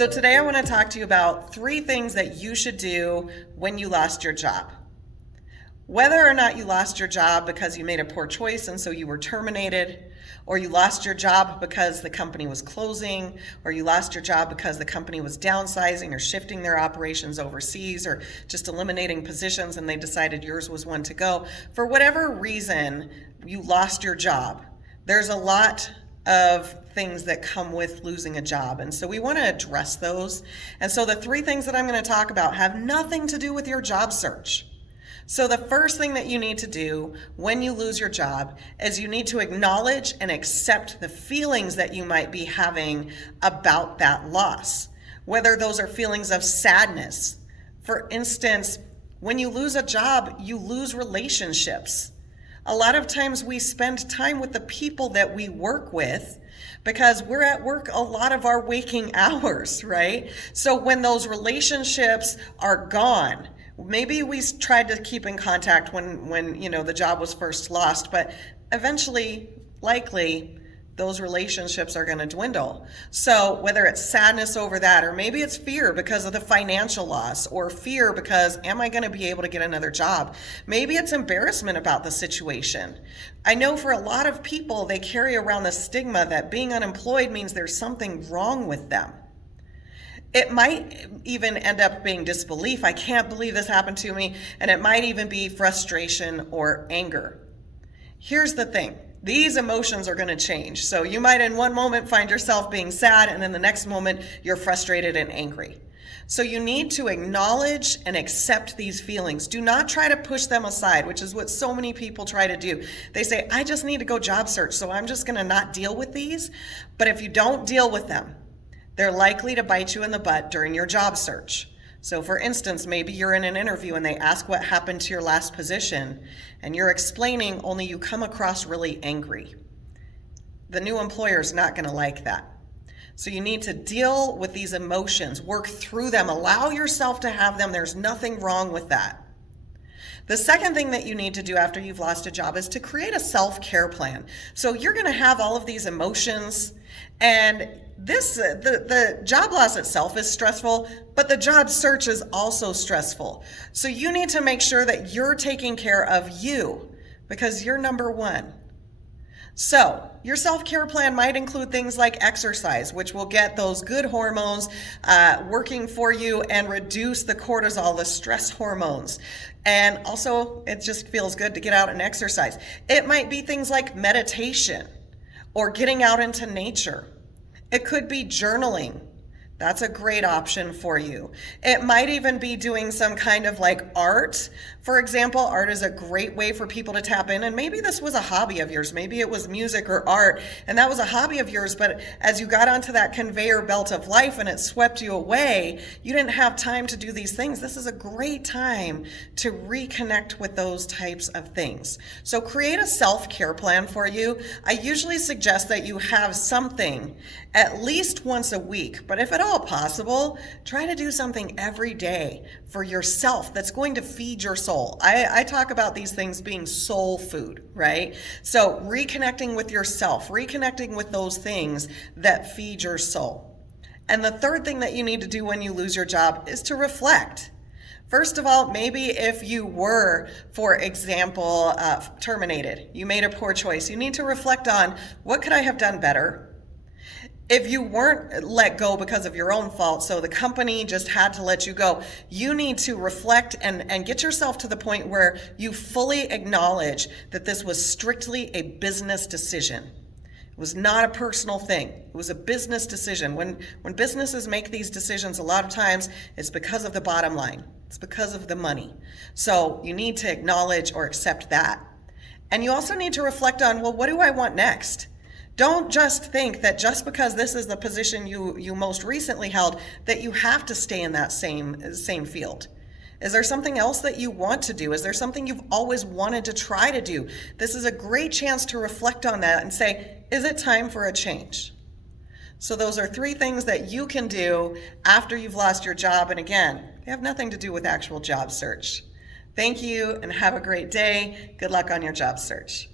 So today I want to talk to you about 3 things that you should do when you lost your job. Whether or not you lost your job because you made a poor choice and so you were terminated, or you lost your job because the company was closing, or you lost your job because the company was downsizing or shifting their operations overseas, or just eliminating positions and they decided yours was one to go. For whatever reason you lost your job, there's a lot of things that come with losing a job. And so we want to address those. And so the 3 things that I'm going to talk about have nothing to do with your job search. So the first thing that you need to do when you lose your job is you need to acknowledge and accept the feelings that you might be having about that loss. Whether those are feelings of sadness. For instance, when you lose a job, you lose relationships. A lot of times we spend time with the people that we work with because we're at work a lot of our waking hours, right? So when those relationships are gone, maybe we tried to keep in contact when the job was first lost, but eventually, likely, those relationships are going to dwindle. So whether it's sadness over that, or maybe it's fear because of the financial loss, or fear because am I going to be able to get another job? Maybe it's embarrassment about the situation. I know for a lot of people, they carry around the stigma that being unemployed means there's something wrong with them. It might even end up being disbelief. I can't believe this happened to me. And it might even be frustration or anger. Here's the thing. These emotions are going to change. So you might in one moment find yourself being sad, and then the next moment you're frustrated and angry. So you need to acknowledge and accept these feelings. Do not try to push them aside, which is what so many people try to do. They say, I just need to go job search, so I'm just going to not deal with these. But if you don't deal with them, they're likely to bite you in the butt during your job search. So for instance, maybe you're in an interview and they ask what happened to your last position, and you're explaining, only you come across really angry. The new employer is not going to like that. So you need to deal with these emotions, work through them, allow yourself to have them. There's nothing wrong with that. The second thing that you need to do after you've lost a job is to create a self-care plan. So you're going to have all of these emotions, and the job loss itself is stressful, but the job search is also stressful. So you need to make sure that you're taking care of you because you're number one. So your self-care plan might include things like exercise, which will get those good hormones working for you and reduce the cortisol, the stress hormones. And also, it just feels good to get out and exercise. It might be things like meditation or getting out into nature. It could be journaling. That's a great option for you. It might even be doing some kind of like art. For example, art is a great way for people to tap in. And maybe this was a hobby of yours. Maybe it was music or art, and that was a hobby of yours. But as you got onto that conveyor belt of life and it swept you away, you didn't have time to do these things. This is a great time to reconnect with those types of things. So create a self-care plan for you. I usually suggest that you have something at least once a week, but if at all possible, try to do something every day for yourself that's going to feed your soul. I talk about these things being soul food, right? So reconnecting with yourself, reconnecting with those things that feed your soul. And the third thing that you need to do when you lose your job is to reflect. First of all, maybe if you were, for example, terminated, you made a poor choice, you need to reflect on what could I have done better? If you weren't let go because of your own fault, so the company just had to let you go, you need to reflect and get yourself to the point where you fully acknowledge that this was strictly a business decision. It was not a personal thing. It was a business decision. When businesses make these decisions, a lot of times it's because of the bottom line. It's because of the money. So you need to acknowledge or accept that. And you also need to reflect on, well, what do I want next? Don't just think that just because this is the position you most recently held, that you have to stay in that same field. Is there something else that you want to do? Is there something you've always wanted to try to do? This is a great chance to reflect on that and say, is it time for a change? So those are 3 things that you can do after you've lost your job. And again, they have nothing to do with actual job search. Thank you and have a great day. Good luck on your job search.